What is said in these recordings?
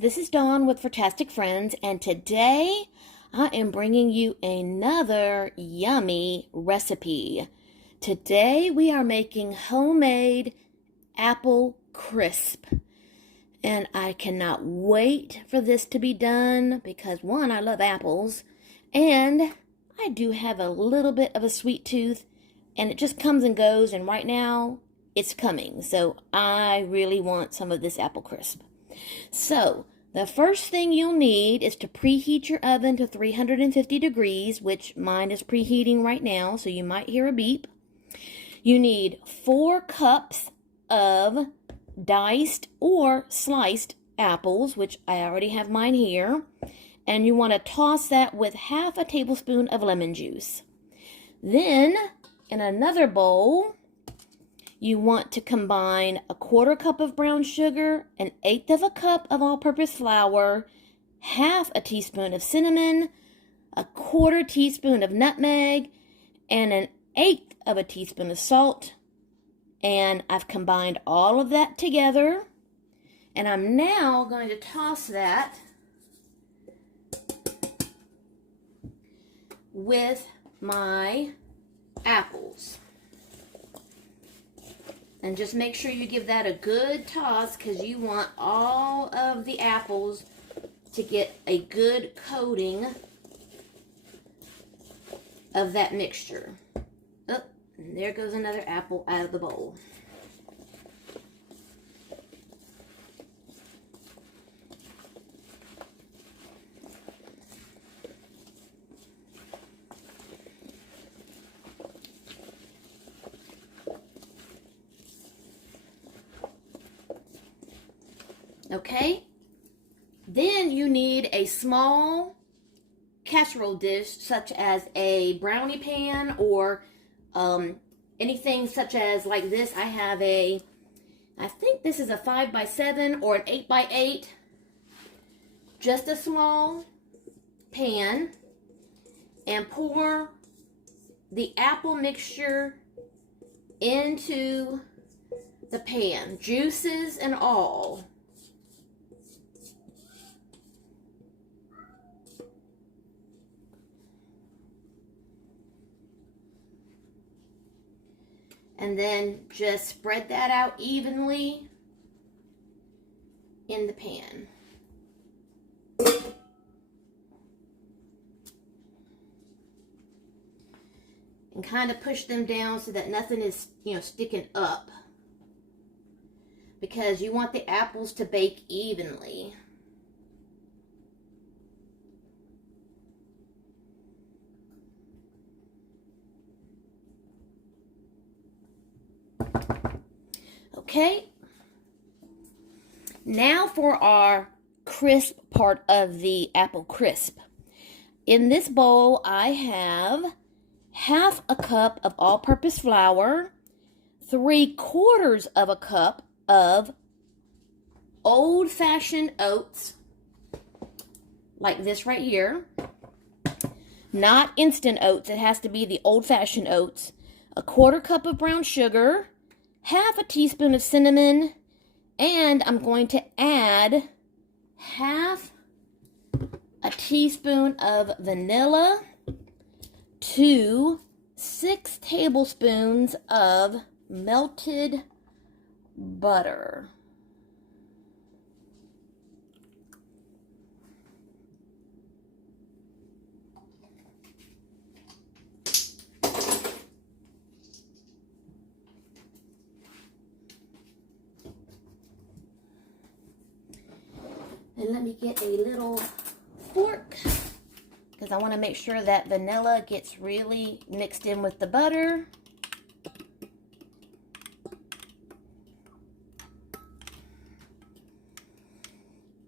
this is Dawn with Furtastic Friends, and today I am bringing you another yummy recipe. Today we are making homemade apple crisp, and I cannot wait for this to be done because one, I love apples, and I do have a little bit of a sweet tooth, and it just comes and goes, and right now it's coming, so I really want some of this apple crisp. So, the first thing you'll need is to preheat your oven to 350 degrees, which mine is preheating right now, so you might hear a beep. You need 4 cups of diced or sliced apples, which I already have mine here. And you want to toss that with half a tablespoon of lemon juice. Then, in another bowl, you want to combine a 1/4 cup of brown sugar, 1/8 of a cup of all-purpose flour, half a teaspoon of cinnamon, a 1/4 teaspoon of nutmeg, and 1/8 of a teaspoon of salt. And I've combined all of that together. And I'm now going to toss that with my apples. And just make sure you give that a good toss because you want all of the apples to get a good coating of that mixture. Oh, and there goes another apple out of the bowl. Okay, then you need a small casserole dish such as a brownie pan or anything such as like this. I have I think this is a 5x7 or an 8x8, just a small pan, and pour the apple mixture into the pan, juices and all. And then just spread that out evenly in the pan. And kind of push them down so that nothing is, sticking up. Because you want the apples to bake evenly. Okay, now for our crisp part of the apple crisp. In this bowl, I have half a cup of all-purpose flour, 3/4 of a cup of old-fashioned oats, like this right here. Not instant oats, it has to be the old-fashioned oats. A 1/4 cup of brown sugar, half a teaspoon of cinnamon, and I'm going to add half a teaspoon of vanilla to 6 tablespoons of melted butter. And let me get a little fork because I want to make sure that vanilla gets really mixed in with the butter.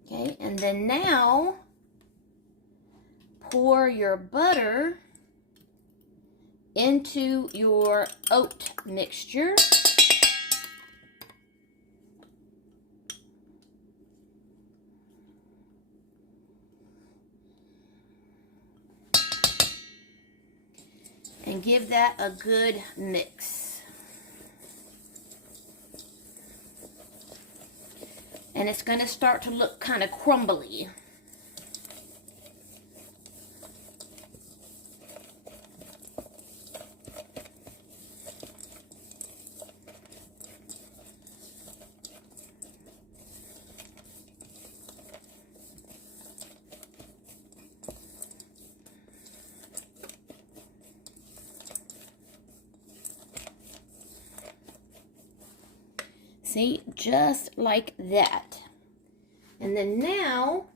Okay, and then now pour your butter into your oat mixture. And give that a good mix. and it's going to start to look kind of crumbly. See, just like that. And then now,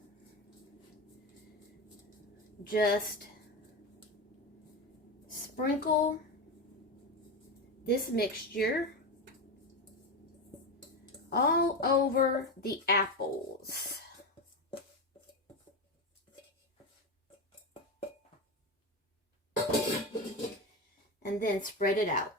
just sprinkle this mixture all over the apples. And then spread it out.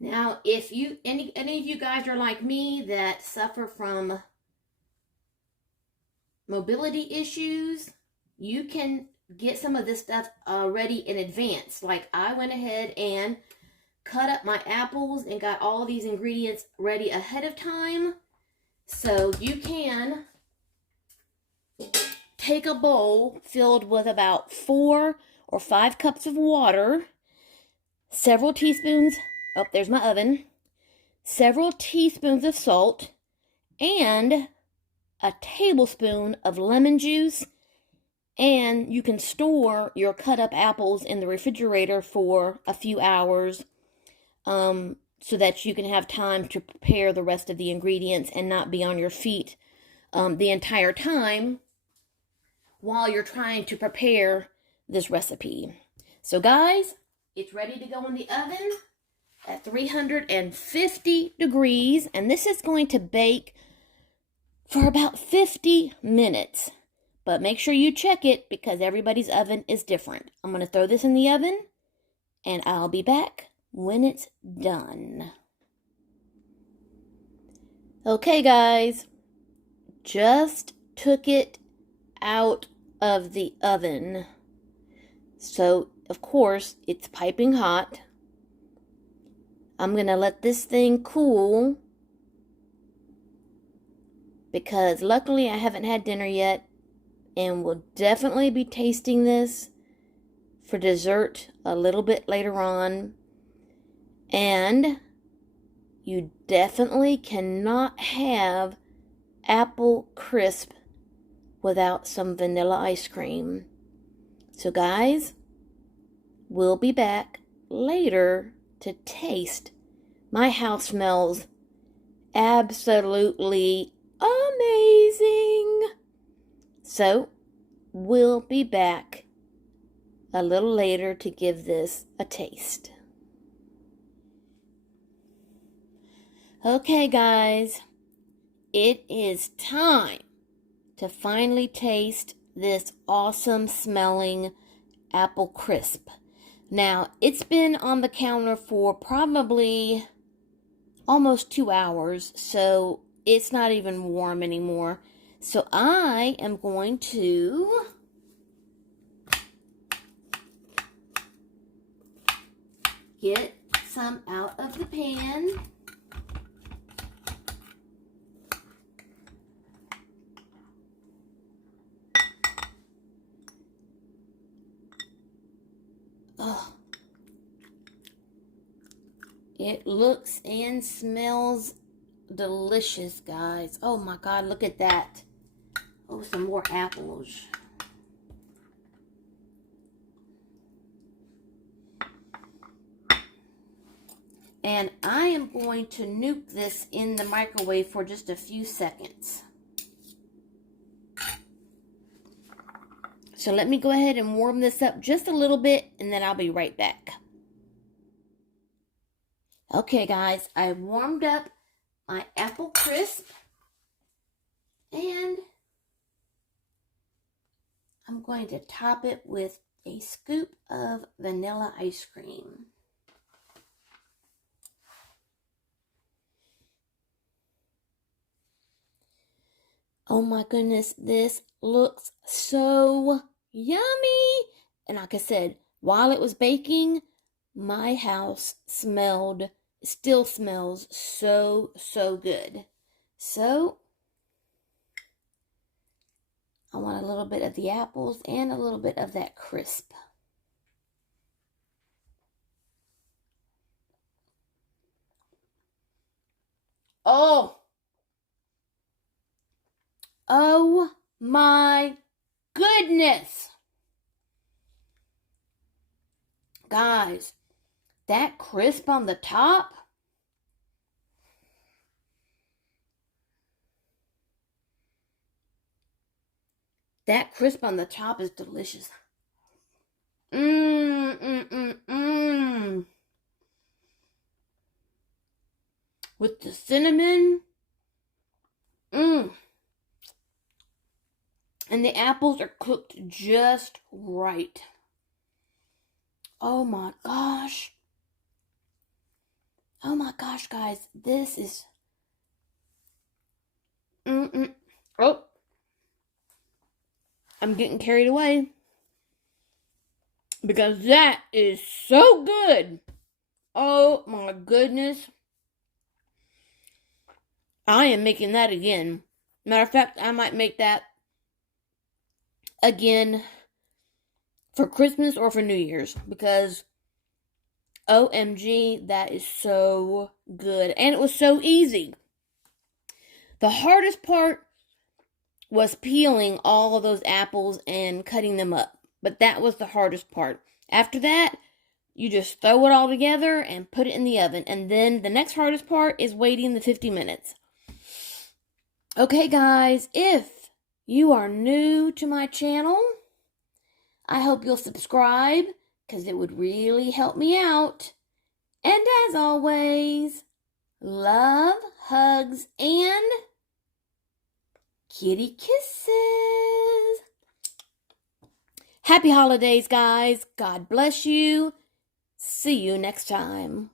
Now, if any of you guys are like me that suffer from mobility issues, you can get some of this stuff ready in advance. Like I went ahead and cut up my apples and got all of these ingredients ready ahead of time. So you can take a bowl filled with about 4 or 5 cups of water, several teaspoons, oh, there's my oven, several teaspoons of salt, and a tablespoon of lemon juice. And you can store your cut up apples in the refrigerator for a few hours so that you can have time to prepare the rest of the ingredients and not be on your feet the entire time while you're trying to prepare this recipe. So guys, it's ready to go in the oven at 350 degrees, and this is going to bake for about 50 minutes. But make sure you check it because everybody's oven is different. I'm going to throw this in the oven, and I'll be back when it's done. Okay, guys, just took it out of the oven. So, of course, it's piping hot. I'm going to let this thing cool because luckily I haven't had dinner yet and will definitely be tasting this for dessert a little bit later on. And you definitely cannot have apple crisp without some vanilla ice cream. So guys, we'll be back later to taste. My house smells absolutely amazing. So we'll be back a little later to give this a taste. Okay, guys, it is time to finally taste this awesome smelling apple crisp. Now, it's been on the counter for probably almost 2 hours, so it's not even warm anymore. So I am going to get some out of the pan. Oh, it looks and smells delicious, guys. Oh my God, look at that. Oh, some more apples. And I am going to nuke this in the microwave for just a few seconds. So let me go ahead and warm this up just a little bit, and then I'll be right back. Okay, guys, I warmed up my apple crisp. And I'm going to top it with a scoop of vanilla ice cream. Oh my goodness, this looks so yummy. And like I said, while it was baking, my house still smells so good. So, I want a little bit of the apples and a little bit of that crisp. Oh my goodness. Guys, that crisp on the top. That crisp on the top is delicious. With the cinnamon. And the apples are cooked just right. Oh my gosh. Oh my gosh, guys. This is... Oh. I'm getting carried away. Because that is so good. Oh my goodness. I am making that again. Matter of fact, I might make that again for Christmas or for New Year's, because OMG, that is so good. And it was so easy. The hardest part was peeling all of those apples and cutting them up. But that was the hardest part. After that, you just throw it all together and put it in the oven. And then the next hardest part is waiting the 50 minutes. Okay, guys, if you are new to my channel, I hope you'll subscribe, because it would really help me out. And as always, love, hugs, and kitty kisses. Happy holidays, guys. God bless you. See you next time.